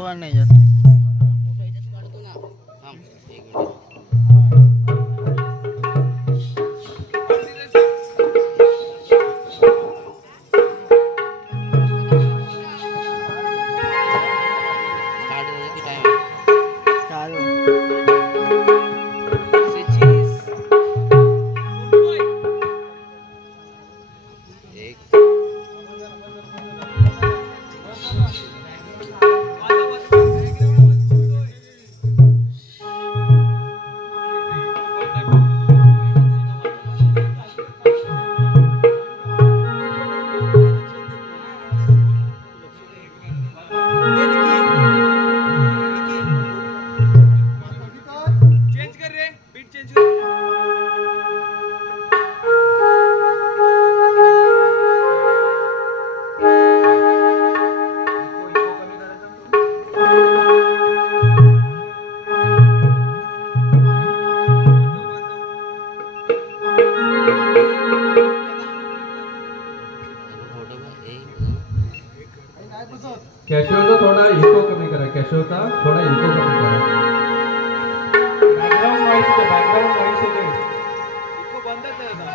वाढ नाही जास्त कॅशिओचा थोडा इको कमी करा. कॅशिओचा थोडा इको कमी करा. बॅकग्राऊंड नॉईस येते. इको बंदच आहे आता.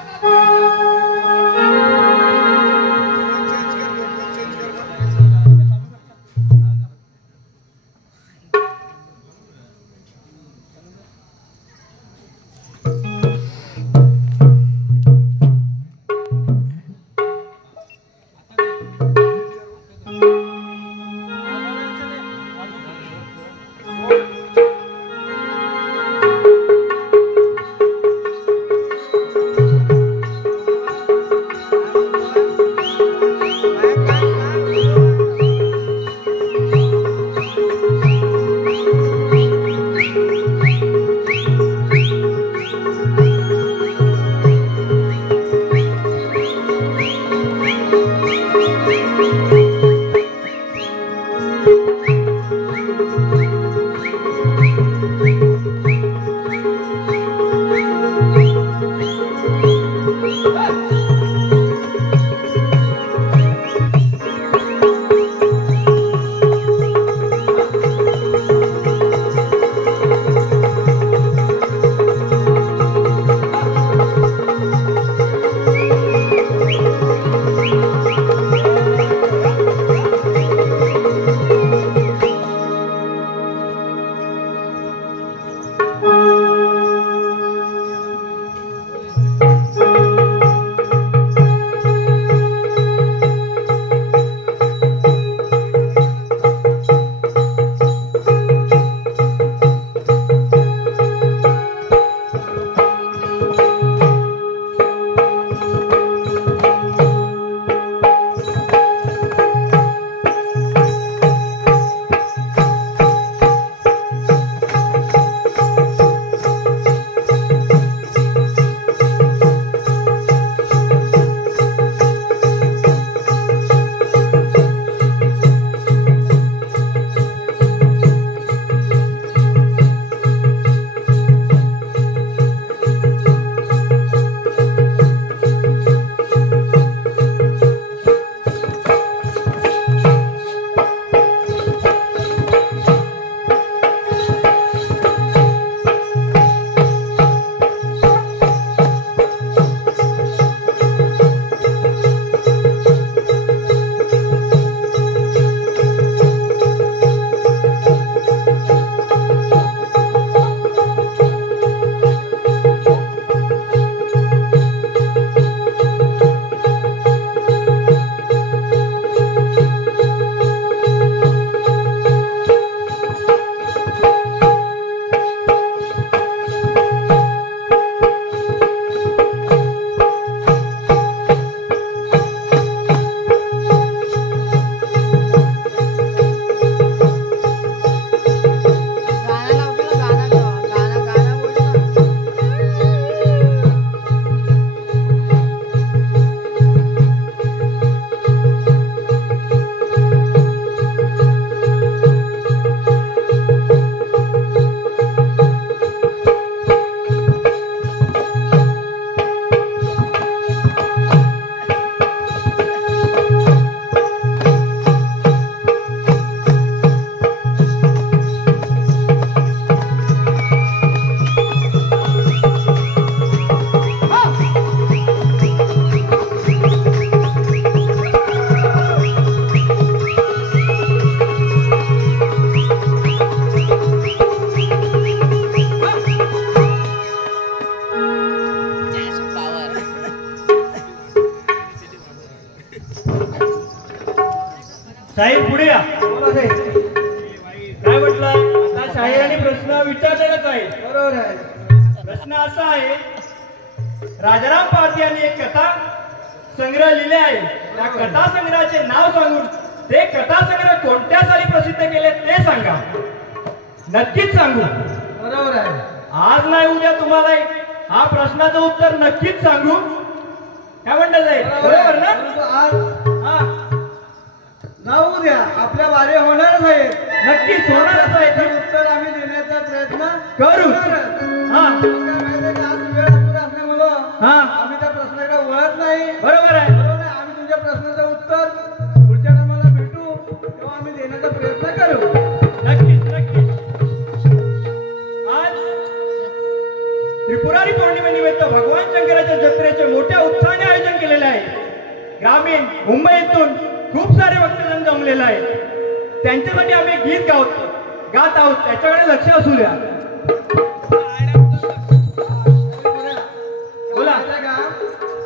साहेब पुढे या. बोला साहेब. काय म्हटलं? आता शाहिराने प्रश्न विचारलेलाच आहे. बरोबर आहे. प्रश्न असा आहे, राजाराम पारधी यांनी एक कथा संग्रह लिहिले आहे. त्या कथा संग्रहाचे नाव सांगून ते कथा संग्रह कोणत्या साली प्रसिद्ध केले ते सांगा. नक्कीच सांगू. बरोबर आहे. आज नाही उद्या तुम्हाला हा प्रश्नाचं उत्तर नक्कीच सांगू. काय म्हणतात साहेब? बरोबर ना? आज हा नाव द्या आपल्या बारे होणारच आहे. नक्कीच होणारच आहे. हे उत्तर आम्ही देण्याचा प्रयत्न करू. हा आज वेळ अपुरा असल्यामुळं हा आम्ही त्या प्रश्नाकडे वळत नाही. बरोबर आहे. बरोबर आहे. आम्ही तुमच्या प्रश्नाचं उत्तर पुढच्या टायमाला भेटू तेव्हा आम्ही देण्याचा प्रयत्न करू. नक्कीच नक्कीच. आज त्रिपुरारी पौर्णिमेनिमित्त भगवान शंकराच्या जत्रेचे मोठ्या उत्साहाने आयोजन केलेले आहे. ग्रामीण मुंबईतून खूप सारे भक्तजन जमलेले आहेत. त्यांच्यासाठी आम्ही गीत गात आहोत. त्याच्याकडे लक्ष असू द्या. बोला.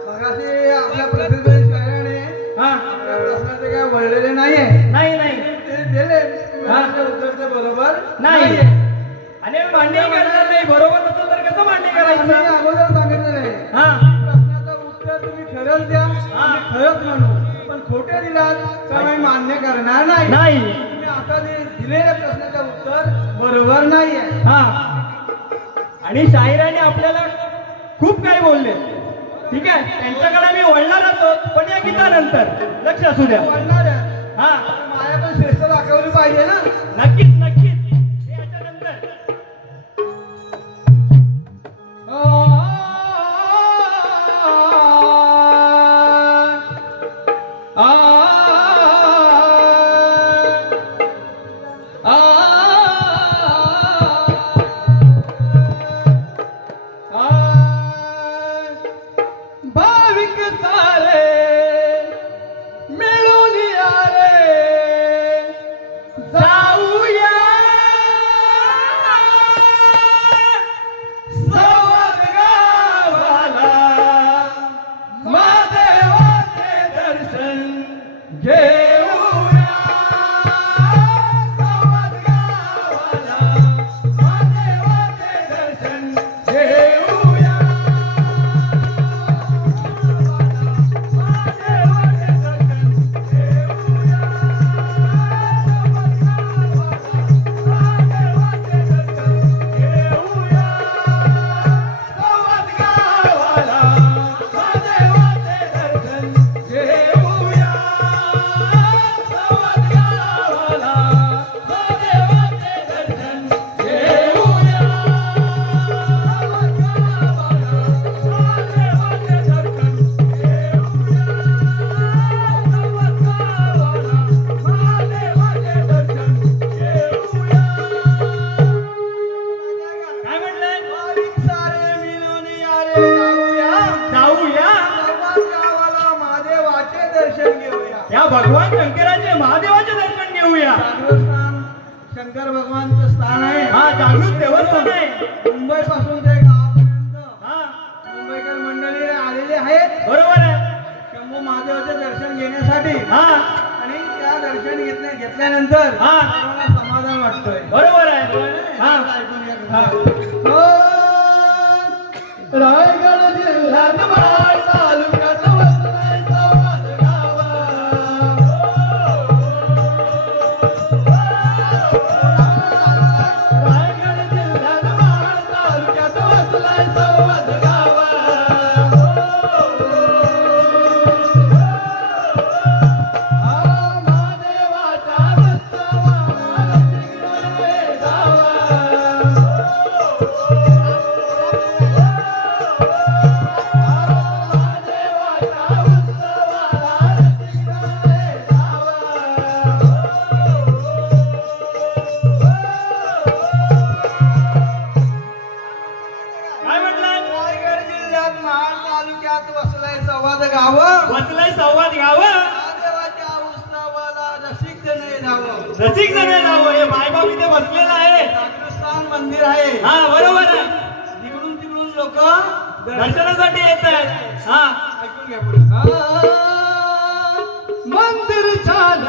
मगाशी आपल्या प्रसिद्ध शाळेने हा आपल्या प्रश्नाचे काय वळलेले नाहीये. नाही नाही ते दिले उत्तर बरोबर नाही. आणि मान्य करणार नाही. बरोबर नसेल तर कसं मान्य आम्ही करायचं? अगोदर सांगितलेलं आहे. हा प्रश्नाचं उत्तर तुम्ही खरंच द्या. आम्ही खरंच म्हणू. पण खोटे दिलात तर आम्ही मान्य करणार नाही. नाही. तुम्ही आता जे दिलेल्या प्रश्नाचं उत्तर बरोबर नाहीये. हा आणि शाहिराने आपल्याला खूप काही बोलले. ठीक आहे, त्यांच्याकडे मी वळणारच आहोत, पण या गीतानंतर लक्ष असू द्या. म्हणणार आहे. हा माया पण श्रेष्ठ दाखवली पाहिजे ना. नक्कीच नक्कीच. हे याच्यानंतर भाविक सारे मिळून या रे जाऊया संवाद गावाला महादेवाचे दर्शन घेऊया. संवाद गावाला महादेवाचे दर्शन घेऊया. काय म्हणलं? भाविक सारे मिळून या रे जाऊया. जाऊया संवाद गावाला महादेवाचे दर्शन घेऊया. या भगवान शंकराचे महादेवाचे दर्शन घेऊया. जागृत स्थान शंकर भगवानचं स्थान आहे. हा जागृत देवस्थान आहे. मुंबई पासून ते गावापर्यंत हा मुंबईकर मंडळी आलेले आहेत बरोबर आहे. शंभू महादेवाचे दर्शन घेण्यासाठी. हा आणि त्या दर्शन घेतल्यानंतर हा. आम्हाला समाधान वाटतंय. बरोबर आहे. हा ऐकून घ्या. हा. रायगड जिल्ह्यात महाड तालुक्यात वसलाय संवाद गाव. रायगड जिल्ह्यात महाड तालुक्यात वसलाय संवाद गाव. महादेवाच्या उत्सवाला रसिक काय म्हटलं? रायगड जिल्ह्यात महाड तालुक्यात वसलाय संवाद गाव. वसलाय संवाद घ्यावं. महादेवाच्या उत्सवाला रसिक जण जावं. रसिक जण जावं. हे मायबाप इथे बसलेला आहे. जागृतस्थान मंदिर आहे. हा बरोबर आहे. तिकडून तिकडून लोक दर्शनासाठी येत आहेत. हा ऐकून घ्या पुढे. मंदिर छान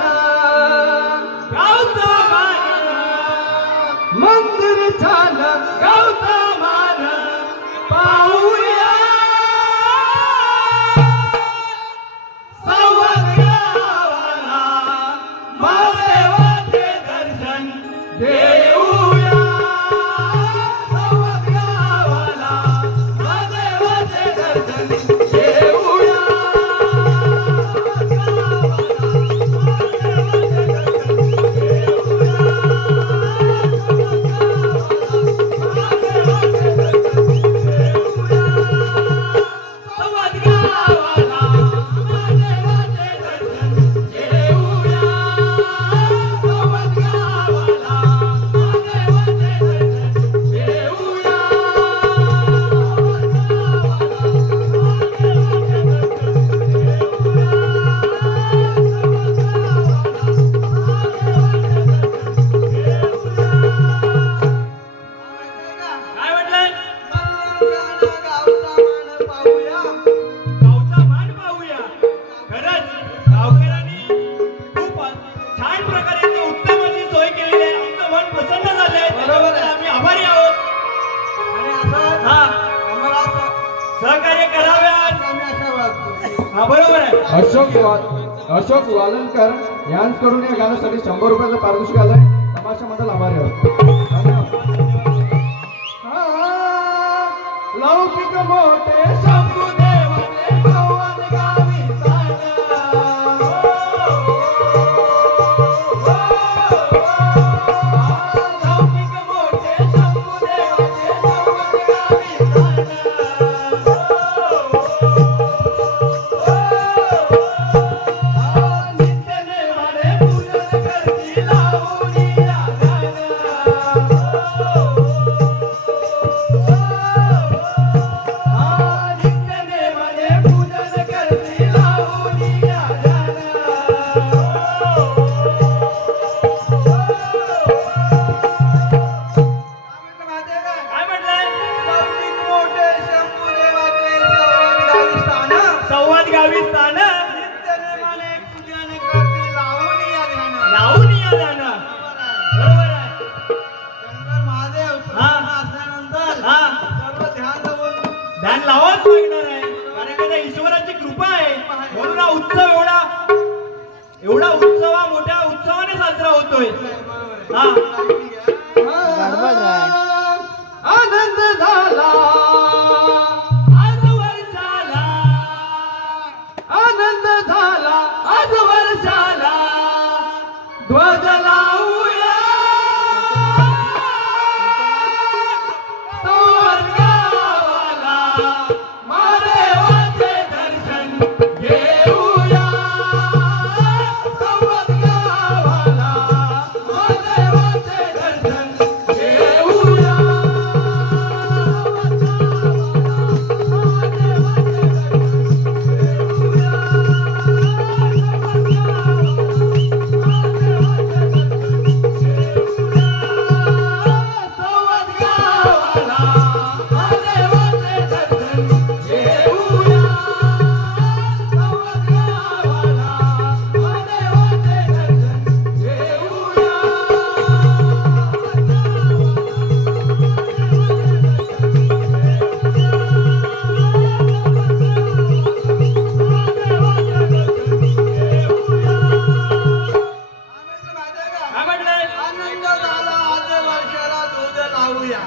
अशोक वालनकर यांकडून या गाण्यासाठी 100 रुपयाचं पारितोषिक आलंय. तमाशा मंडळ आभारी आहोत. लौकिक मोठे शंभुदेवाचे संवाद गावी लौकिक मोठे शंभुदेवाचे संवाद गावी नित्यनेमाने पूजन करती लावणी ध्यान लावाच लागणार आहे, कारण की ईश्वराची कृपा आहे म्हणून हा उत्सव एवढा उत्सव हा मोठ्या उत्सवाने साजरा होतोय. आनंद झाला आज वर्षाला, आनंद झाला आज वर्षाला, ध्वज लावूया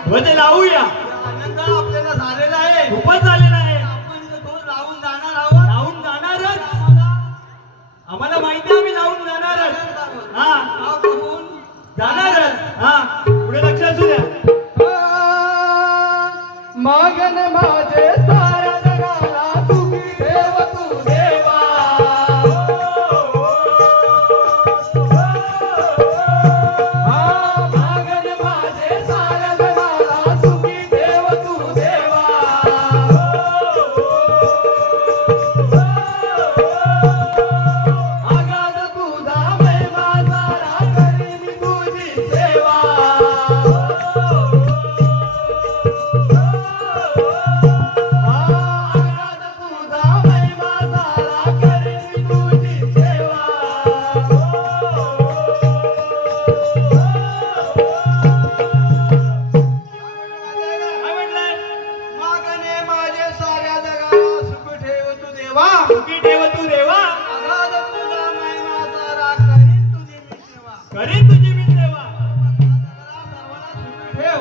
ध्वज लावूया. आनंद आपल्याला झालेला आहे, खूपच झालेला आहे. आपण तो लावून जाणार आहोत, लावून जाणारच. आम्हाला माहिती आहे आम्ही लावून जाणारच. जाणारच. पुढे लक्ष असू द्या. मागन माझे साऱ्या जगाला सुखी ठेव तू देवा. मागन माझे साऱ्या जगाला सुखी ठेव तू देवा. आगाध तुझा महिमा सारा करी मी तुझी सेवा. सुखी ठेव तू देवा. करीन तुझी मी सेवा. ठेव.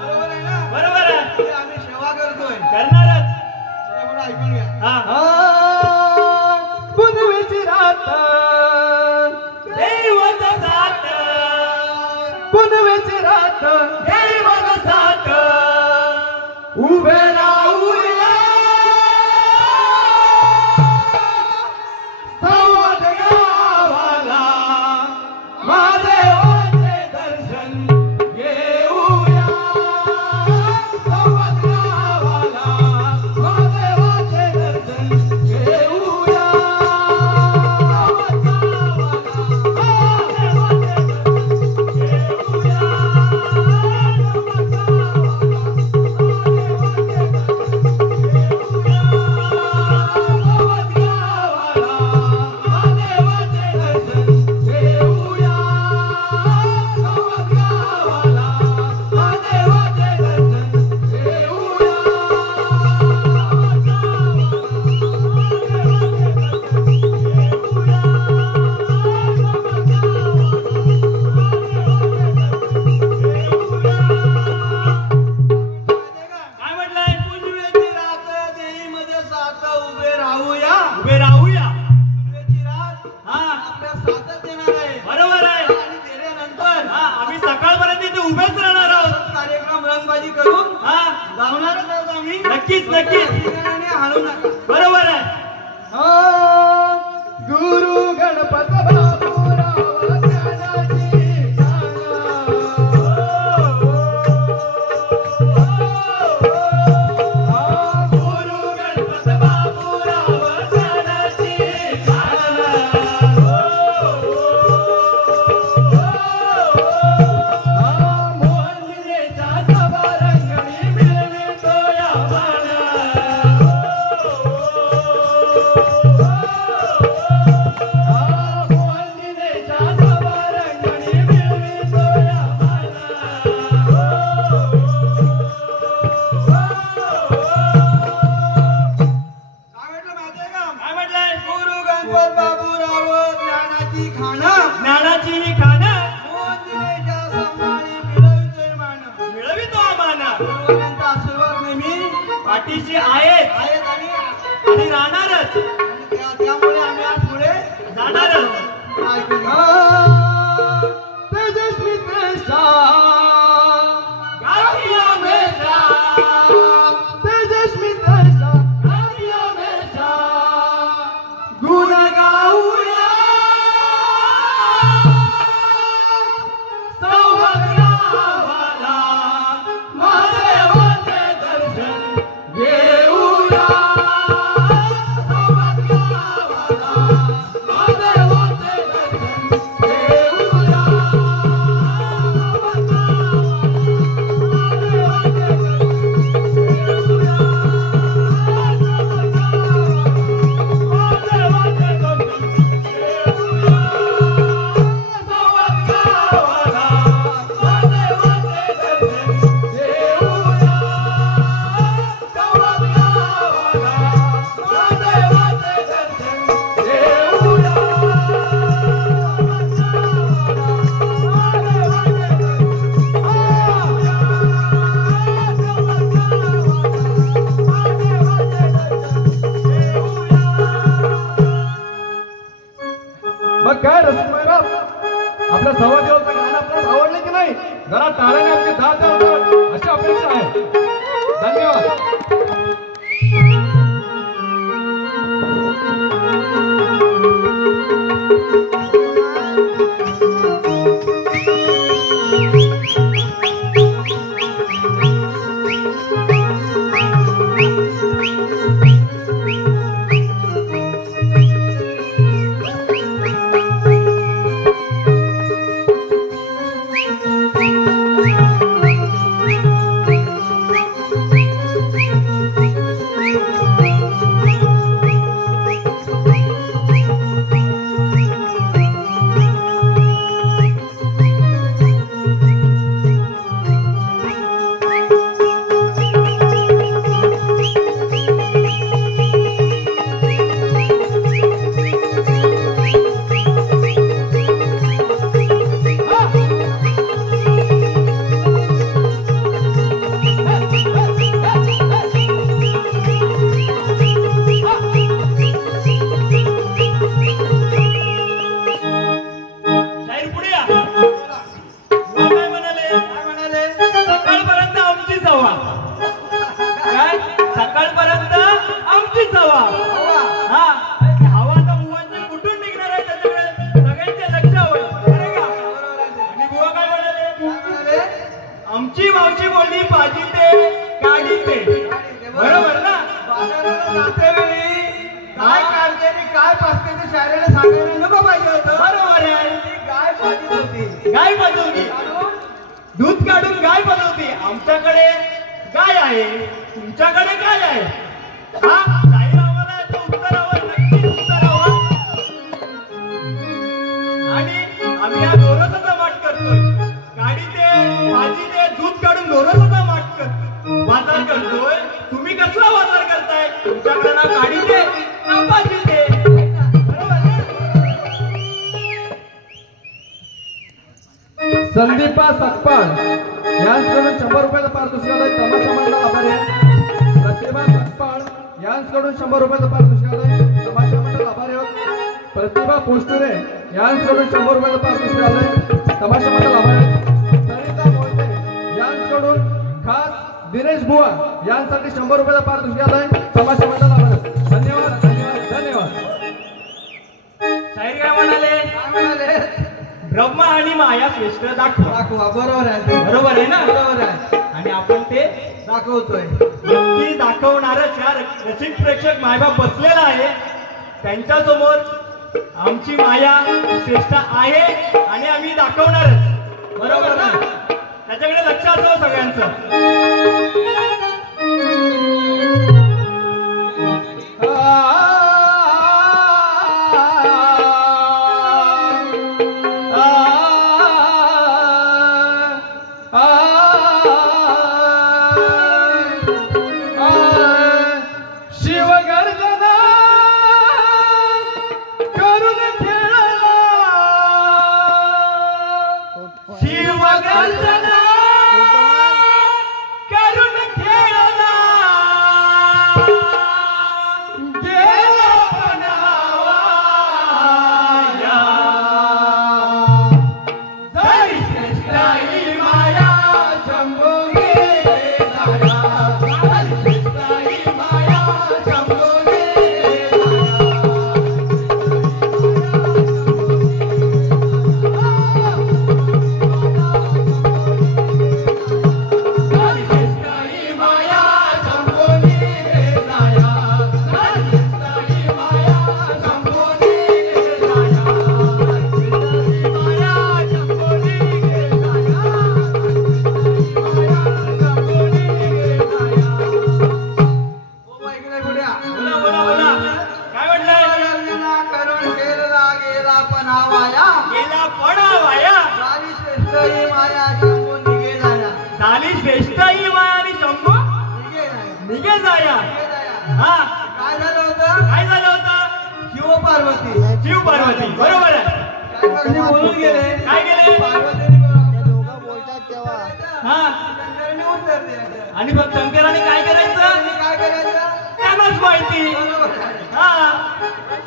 बरोबर आहे ना? बरोबर आहे. आम्ही सेवा करतोय, करणारच. ऐकून घ्या. पुनवेची रात दैवत साथ, पुनवेची रात दैवत साथ, उभे राहूया संवाद गावाला. महादेवाचे दर्शन घेऊया संवाद गावाला. महादेवाचे दर्शन घेऊया संवाद गावाला. गणपत बाबूराव ज्ञानाची खाणं ज्ञानाची ही खाणं मोंदिरेच्या सांभाळी मिळवितोय मान मिळवितो आम्हाला गुरुवारांचा आशीर्वाद नेहमी पाठीशी आहेत आहेत आणि राहणारच आणि त्यामुळे आम्ही आज पुढे जाणारच तेजस्वी देशा गाठी हमेशा तेजस्वी देशा गाठी हमेशा गुण गाऊया सौभाग्यावाला महादेवाचे दर्शन घेऊया सौभाग्यावाला महादेवाचे दर्शन घेऊया मग काय रसिक महाराज आपल्या सव्वा देवाचं गाणं आपल्याला आवडलं की नाही जरा टाळ्याने आमची दाद द्यावं अशी अपेक्षा आहे धन्यवाद शाहीर पुढे या बुवा काय म्हणाले सकाळपर्यंत आमचीच हवा काय सकाळपर्यंत आमचीच हवा हा हवा आता बुवांची कुठून निघणार आहे त्याच्याकडे सगळ्यांचे लक्ष हवं अरे का आणि बुवा काय म्हणाले आमची मावशी बोलली पाजी ते काढी ते बरोबर ना बाजाराला जातेवेळी काय काढते आणि काय पाचते ते शाळेला सांगायला नको पाहिजे होतं बरोबर आहे ती गाय पाहिजे होती गाय बनवली दूध काढून गाय बनवली आमच्याकडे गाय आहे तुमच्याकडे काय आहे हा शाहीर आम्हाला याचं उत्तर हवं नक्कीच उत्तर हवं आणि आम्ही या दोरसाचा माठ करतोय गाडी ते भाजी ते दूध काढून दोरसाचा माठ करतो बाजार करतोय तुम्ही कसला बाजार करताय तुमच्याकडे ना गाडी ते ना भाजी ते बरोबर ना? संदीपा सकपाळ यांच्याकडून 100 रुपयाचा पारितोषिक आलंय तमाशा मंडळ आभारी आहे प्रतिभा सकपाळ यांच्याकडून 100 रुपयाचा पारितोषिक आलंय तमाशा मंडळ आभारी आहोत प्रतिभा पोस्टुरे यांच्याकडून 100 रुपयाचा पारितोषिक आलंय तमाशा मंडळ आभारी आहे सरिता मोहिते यांच्याकडून खास दिनेश बुवा यांसाठी 100 रुपयाचा पारितोषिक आलंय तमाशा मंडळ आभारी आहे. धन्यवाद धन्यवाद धन्यवाद शाहीर काय म्हणाले काय म्हणाले ब्रह्मा आणि माया श्रेष्ठ दाखवा दाखवा बरोबर आहे बरोबर आहे ना बरोबर आहे आणि आपण ते दाखवतोय नक्की दाखवणारच या रसिक प्रेक्षक मायबाप बसलेला आहे त्यांच्या समोर आमची माया श्रेष्ठ आहे आणि आम्ही दाखवणारच बरोबर ना त्याच्याकडे लक्ष असावं सगळ्यांचं पणा वाया गेला पणा वाया झाली श्रेष्ठ ही माया शंभू निघे जाया झाली श्रेष्ठ ही माया आणि शंभू निघे जाया निघे जाया निघे जाया. हा काय झालं होतं काय झालं होतं शिव पार्वती शिव पार्वती बरोबर आहे काय करणे बोलून गेले काय गेले पार्वतीने हा शंकराने उत्तर द्यायचं आणि मग शंकराने काय करायचं आणि काय करायचं त्यांनाच माहिती बरोबर आहे. हा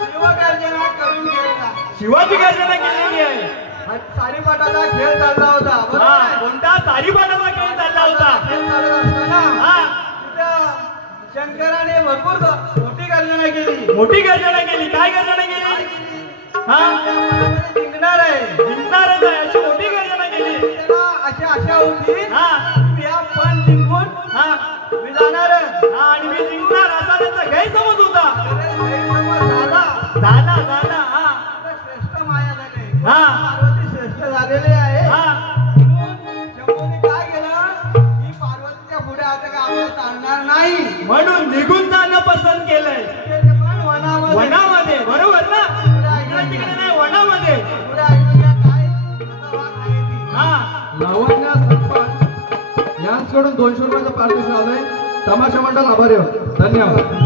शिवगर्जना करून घ्यायचा शिवाजी गर्जना केलेली आहे सारीपाटाचा खेळ चालला होता बरोबर हा आहे? कोणता सारीपाटाचा खेळ चालला होता खेळ चालत असताना हा तिथं शंकराने भरपूर मोठी गर्जना केली मोठी गर्जना केली काय गर्जना केली हा जिंकणार आहे जिंकणारच आहे अशी मोठी गर्जना केली त्याला अशी आशा होती हा की या पण जिंकून हा मी जाणार हा आणि मी जिंकणार असा त्यांचा गैरसमज होता झाला झाला झाला हा आता श्रेष्ठ माया झाले हा पार्वती श्रेष्ठ झालेली आहे हा म्हणून शंभूने काय केलं की पार्वतीच्या पुढे आता काय आपल्याला चालणार नाही म्हणून निघून जाणं पसंत केलंय ते पण वनामध्ये वनामध्ये बरोबर ना इकडे तिकडे नाही वनामध्ये पुढे ऐकूया काय आता वाट आहे ती. हा लावण्या सत्पाल यांच्याकडून 200 रुपयाचं पारितोषिक आलंय. तमाशा मंडळ आभारी आहोत. धन्यवाद.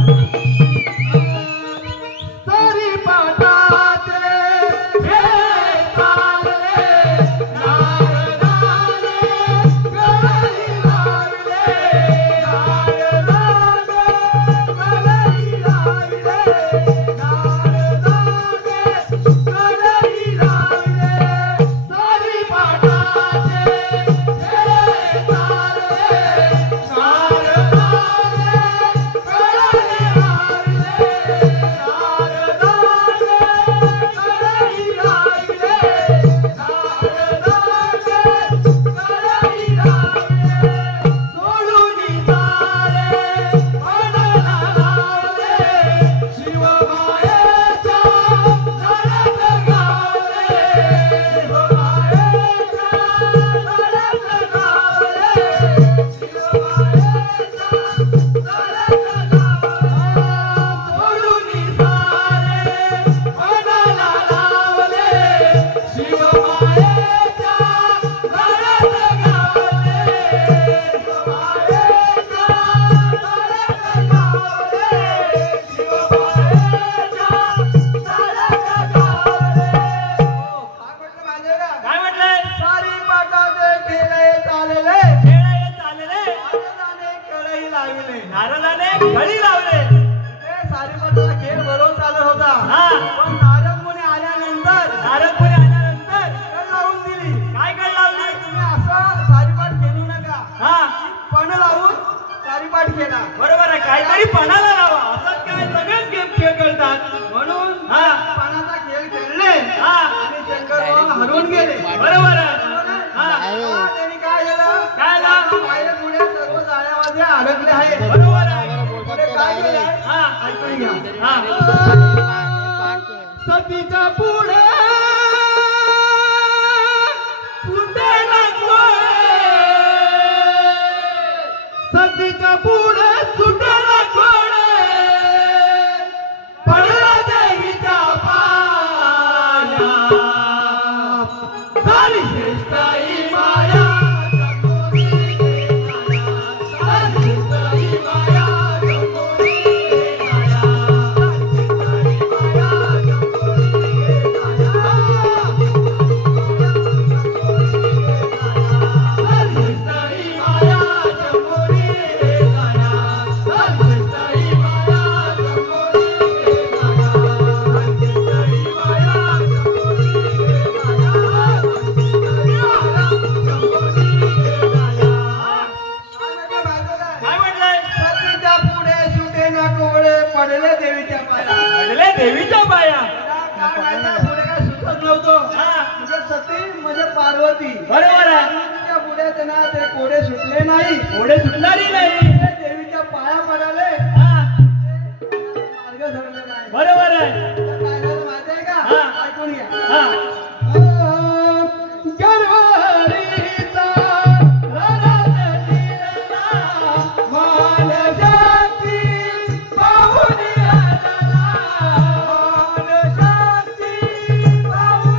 काय म्हटलंय सारी पाटाचे खेळ चालले खेळ हे चालले नारदाने खेळही लावले नारदाने घडी लावले ते सारी पाटाचा खेळ बरोबर चालत होता हा पण नारद मुनी आल्यानंतर नारदपुरी आल्यानंतर कळ लावून दिली काय कळ लावली तुम्ही असं सारीपाठ खेळू नका हा पण लावून सारीपाठ खेळा बरोबर आहे काहीतरी पणाला लावा असंच काय सगळेच गेम खेळ खेळतात म्हणून हा पानाचा खेळ खेळले हा आणि शंकर हरवून गेले बरोबर आहे हा त्यांनी काय केलं काय झालं? पाय पुढे सर्व जाळ्यामध्ये अडकले आहे बरोबर आहे पुढे काय केलंय हा ऐकून घ्या हा सतीच्या पुढे सुटेला कोळे सतीच्या पुढे सुटेला कोळे पडला देवीच्या पायात झाली श्रेष्ठ ही माया काय म्हटलंय सतीच्या पुढे सुटे ना कोवळे पडले देवीच्या पाया पडले देवीच्या पाया काय माहिती पुढे काय सुचत नव्हतं हा म्हणजे सती म्हणजे पार्वती बरोबर आहे देवीच्या पुढे त्यांना ते कोडे सुटले नाही पुढे सुटणारी नाही ते देवीच्या पाया पडाले हा मार्ग धरले नाही बरोबर आहे तर काय झालं माहिती आहे का हा. ऐकून घ्या हा गरवारीचा पाहुणी आला, मान शांती पाहुणी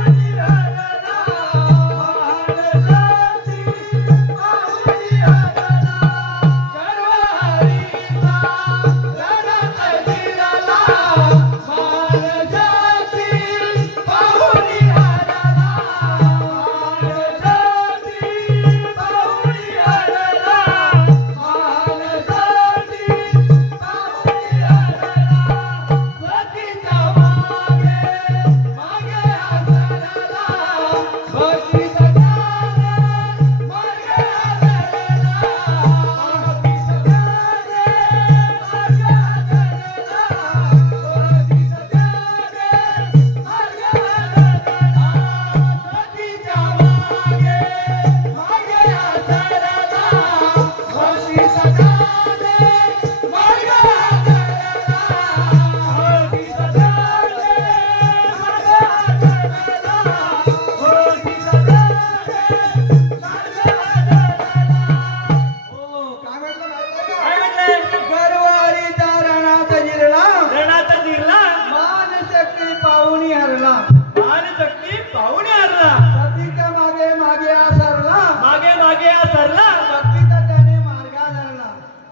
पाहुणी हरला बाणशक्ती पाहुणे हरला सतीच्या मागे मागे सरला मागे मागे सरला भक्तीचा त्याने मार्गा धरला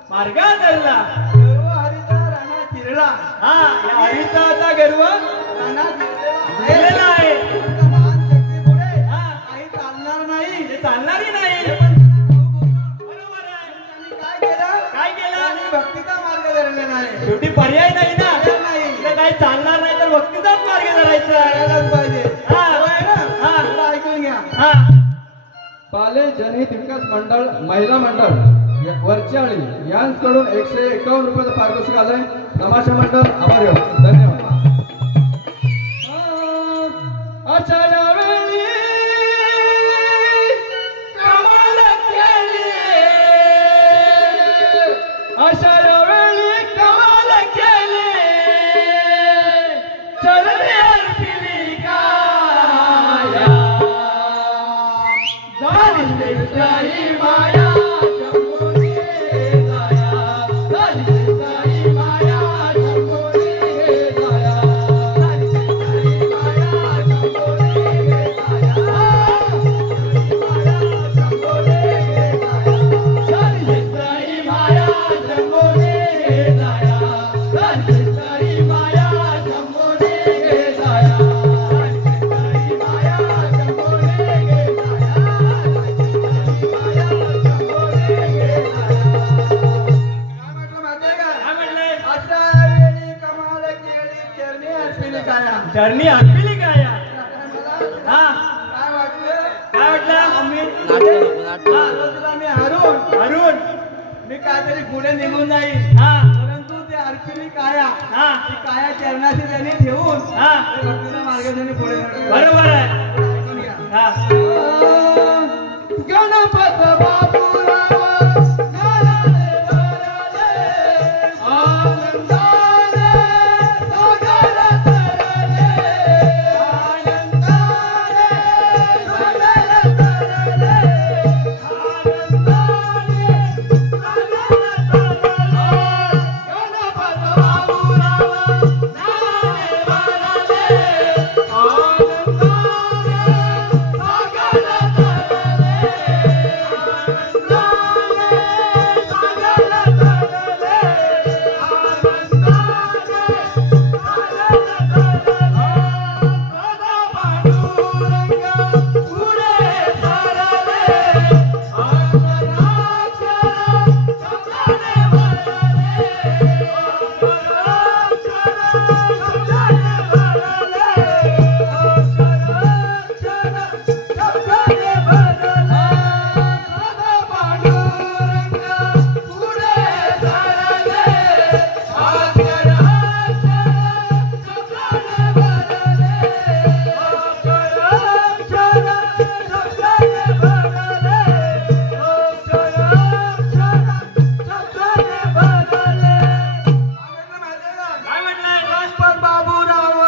मार्गा धरला गर्व हरिचा राणा फिरला हा या हरीचा आता गर्व राणा दिलेला आहे महान शक्ती पुढे हा काही चालणार नाही हे चालणारही नाही हे पण त्यांना ठाऊक होतं. बरोबर आहे त्यांनी काय केलं काय केलं त्यांनी भक्तीचा मार्ग धरलेला आहे शेवटी पर्याय नाही ना नाही इथं काही चालणार नाही तर भक्तीचाच मार्ग धरायचा आहे करायलाच पाहिजे हा. होय ना? हा. थोडं ऐकून घ्या हा पाले जनहित विकास मंडळ महिला मंडळ वरच्याळी यांकडून 151 रुपयाचं पारितोषिक आलंय. तमाशा मंडळ आभारी आहोत. धन्यवाद. अशा यावेळी कमाल केली, अशा यावेळी कमाल केली, चलने अर्पिली काया, झाली देशाई माया जमोरी जाया, झाली देशाई माया जमोरी जाया, झाली देशाई माया जमोरी जाया, झाली देशाई माया जमोरी जाया, झाली देशाई माया जमोरी जाया, झाली देशाई माया जमोरी काय म्हटलं माहितीये का? काय म्हणले अशा वेळी कमाल केली चरणी अर्पिली काया. चरणी अर्पिली काय या? काय मला हा काय वाटलं? काय वाटलं आम्ही हा, तुला मी हारून अरुण मी काहीतरी पुढे निघून जाईल हा परंतु ते अर्पिली काया हा ती काया चरणाशी त्यांनी ठेवून हा ते भक्तीचा मार्ग त्यांनी पुढे धरला. बरोबर आहे ऐकून घ्या. हा गणपत बाबूराव गाणे वरले, आनंदाने सागर तरले, आनंदाने सागर तरले, आनंदाने सागर तरले. गणपत बाबूराव गाणे वरले, आनंदाने सागर काय म्हणलंय गणपत बाबूराव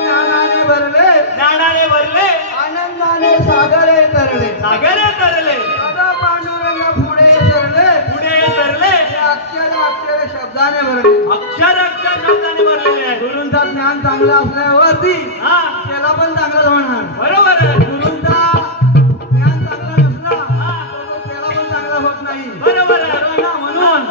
ज्ञानाने भरले ज्ञानाने भरले आनंदाने सागरे तरले सागरे तरले सदा पांडुरंग पुढे सरले पुढे सरले ते अक्षर शब्दाने भरले अक्षर अक्षर शब्दाने भरलेले आहे गुरूंचा ज्ञान चांगला असल्यावरती हा त्याला पण चांगलाच म्हणणार बरोबर आहे गुरूंचा ज्ञान चांगला नसला हा तर त्याला पण चांगला होत नाही बरोबर आहे बरोबर ना? म्हणून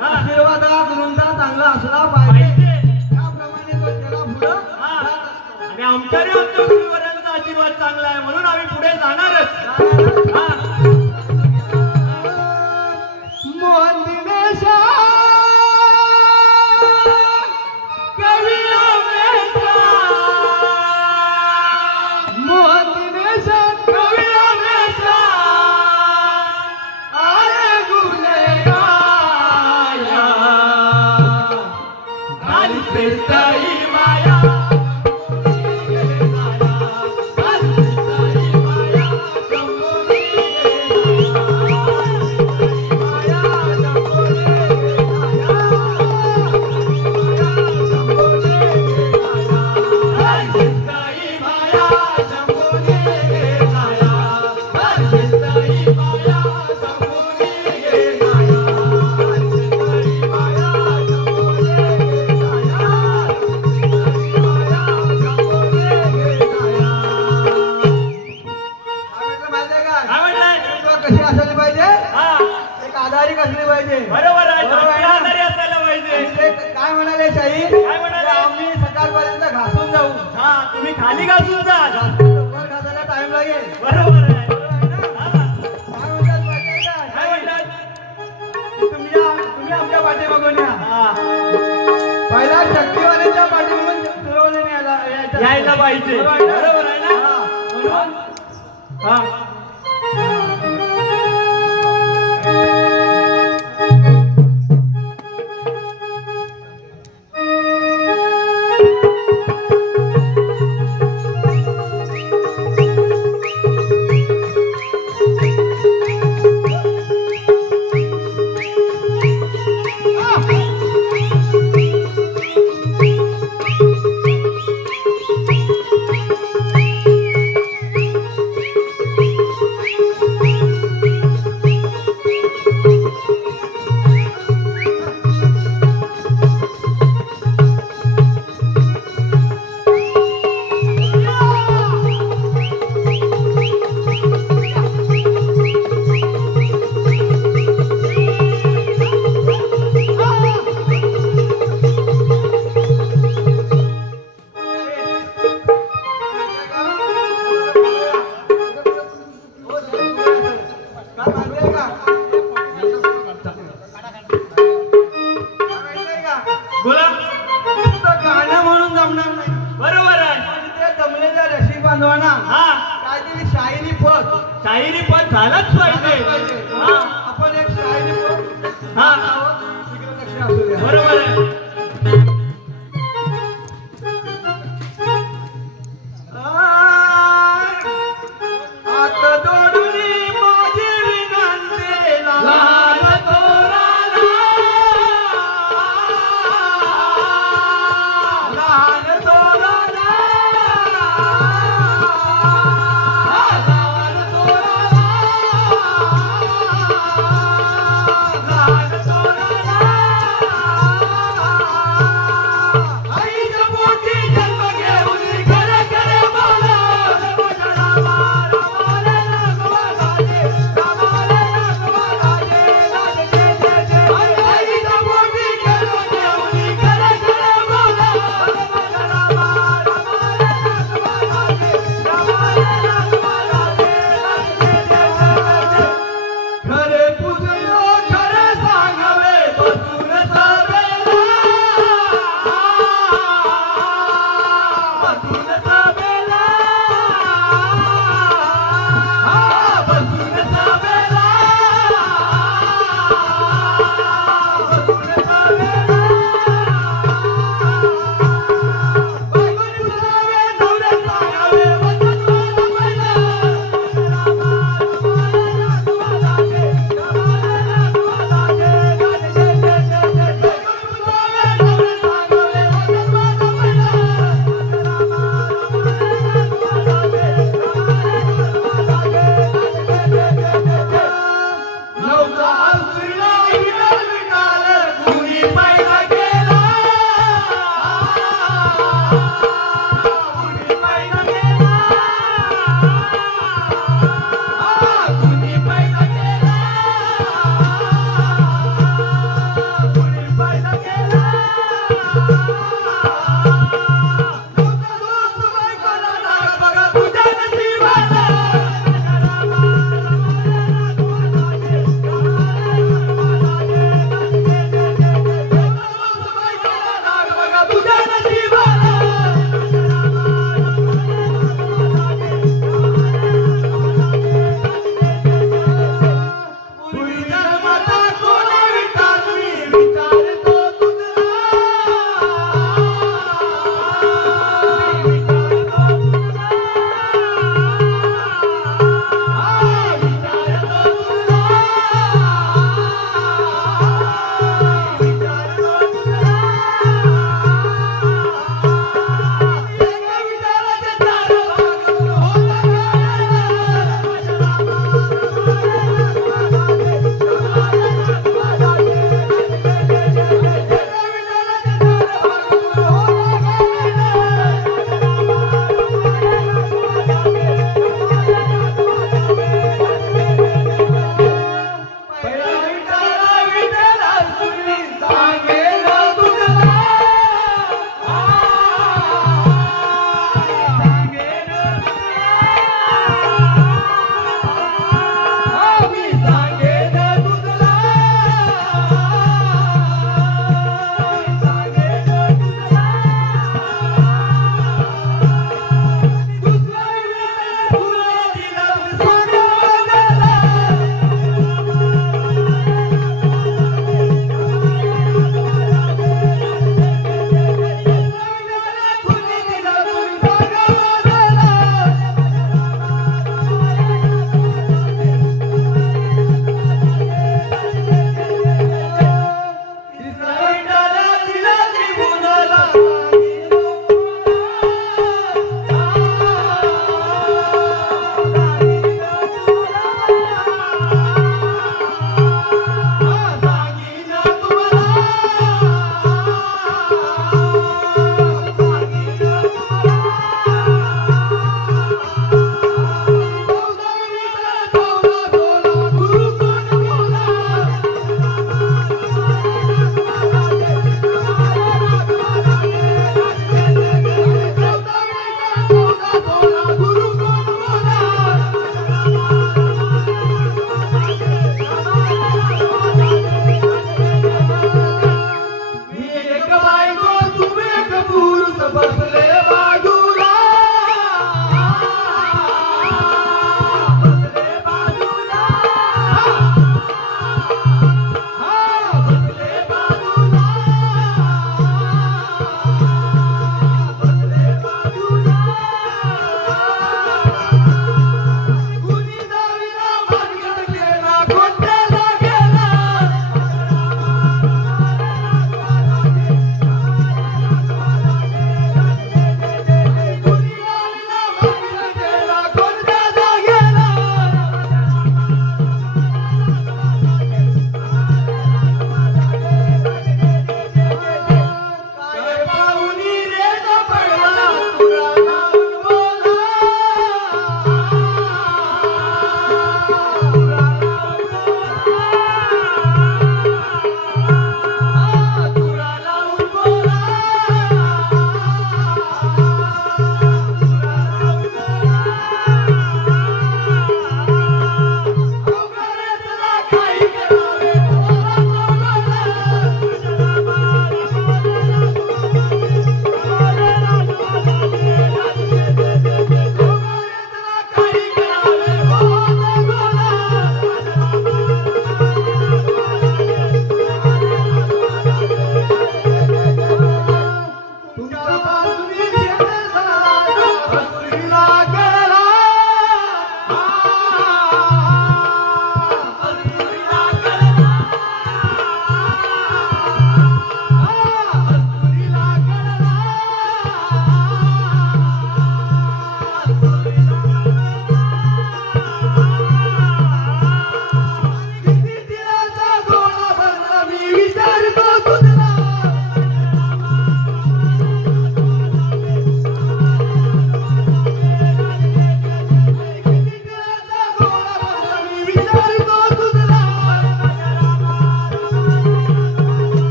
हा आशीर्वाद हा गुरूंचा चांगला असला पाहिजे पाहिजे. त्याप्रमाणे तो त्याला पुढं हा. जात असतो. आणि आमच्याकडे आमच्या गुरुवर्यांचा आशीर्वाद चांगला आहे म्हणून आम्ही पुढे जाणारच हा मोहन दिनेशा कवी रमेशा, मोहन दिनेशा कवी रमेशा, आरे गुणे गाया, झाली श्रेष्ठाई माया जमोरी जाया, झाली श्रेष्ठाई माया जमोरी खाली घासून जा. वर घासायला टाइम लागेल. बरोबर आहे. हा. काय म्हणतात माहिती आहे का? काय म्हणतात? तुम्ही आमच्या पाठीमागून या. हा. पहिला शक्तिवानाच्या पाठीमागून सुरवलेने यायला पाहिजे. बरोबर आहे ना? हा. म्हणून हा. बोला. नुसतं गाणं म्हणून जमणार नाही. बरोबर आहे. पण ते जमलेल्या रशी बांधवांना हा. काहीतरी शायरी पद शाहिरी पण झालाच पाहिजे. हा. आपण एक शायरी पद हा. तिकडे लक्ष असू द्या. बरोबर आहे. हात जोडून माझी विनंती लहान थोराला, लहान थोराला, लहान थोराला, लहान थोराला.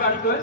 काढतोय